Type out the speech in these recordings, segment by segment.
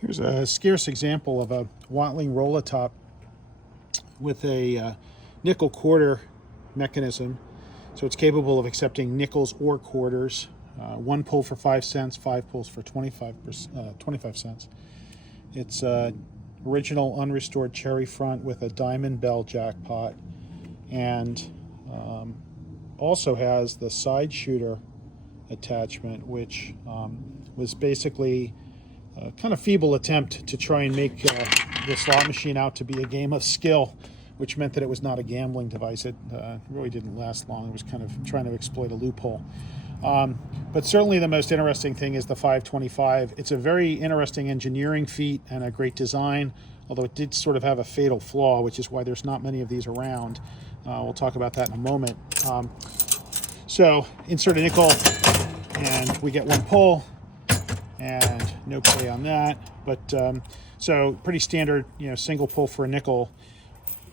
Here's a scarce example of a Watling roller top with a nickel quarter mechanism. So it's capable of accepting nickels or quarters. One pull for 5 cents, 5 pulls for 25 cents. It's original unrestored cherry front with a diamond bell jackpot, and also has the side shooter attachment, which was basically a kind of feeble attempt to try and make the slot machine out to be a game of skill, which meant that it was not a gambling device. It really didn't last long. It was kind of trying to exploit a loophole. But certainly the most interesting thing is the 525. It's a very interesting engineering feat and a great design, although it did sort of have a fatal flaw, which is why there's not many of these around. We'll talk about that in a moment. So insert a nickel, and we get one pull, and no play on that. But so pretty standard, single pull for a nickel.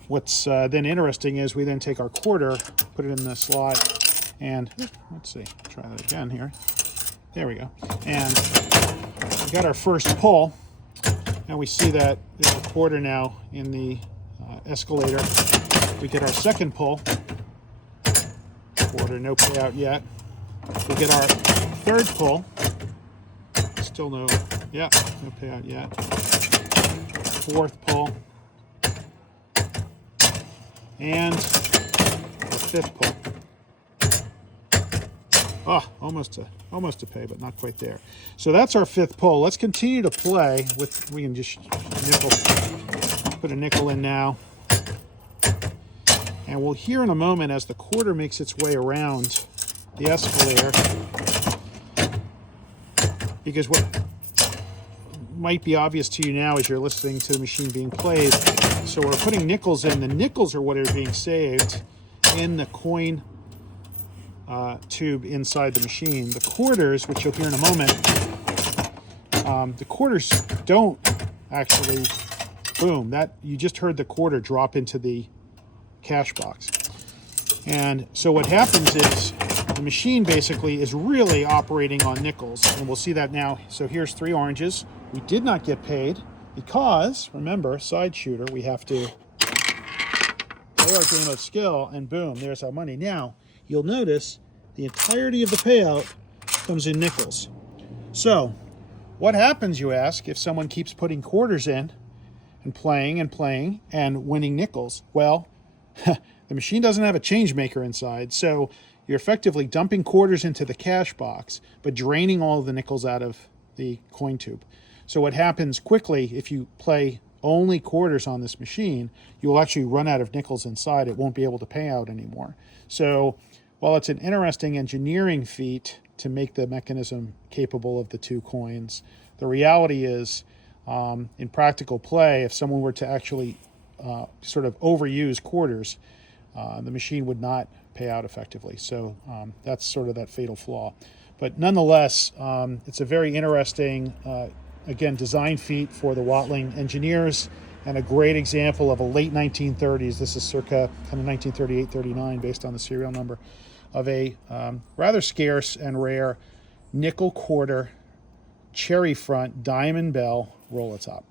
What's then interesting is we then take our quarter, put it in the slot, and let's see, try that again here. There we go. And we got our first pull, and we see that there's a quarter now in the escalator. We get our second pull, quarter, no payout yet. We get our third pull, still no payout yet. Fourth pull, and the fifth pull. Almost a pay, but not quite there. So that's our fifth pull. Let's continue to play with. We can just put a nickel in now, and we'll hear in a moment as the quarter makes its way around the escalator, because what might be obvious to you now as you're listening to the machine being played. So we're putting nickels in. The nickels are what are being saved in the coin tube inside the machine. The quarters, which you'll hear in a moment, the quarters don't actually boom. That you just heard the quarter drop into the cash box. And so what happens is the machine basically is really operating on nickels, and we'll see that now. So here's 3 oranges. We did not get paid because, remember, side shooter, we have to play our game of skill, and boom, there's our money. Now, you'll notice the entirety of the payout comes in nickels. So what happens, you ask, if someone keeps putting quarters in and playing and winning nickels? Well, the machine doesn't have a change maker inside, so you're effectively dumping quarters into the cash box, but draining all of the nickels out of the coin tube. So what happens quickly, if you play only quarters on this machine, you'll actually run out of nickels inside. It won't be able to pay out anymore. So while it's an interesting engineering feat to make the mechanism capable of the 2 coins, the reality is, in practical play, if someone were to actually sort of overuse quarters, the machine would not pay out effectively. So that's sort of that fatal flaw. But nonetheless, it's a very interesting, again, design feat for the Watling engineers, and a great example of a late 1930s, this is circa kind of 1938, 39, based on the serial number, of a rather scarce and rare nickel quarter cherry front diamond bell roller top.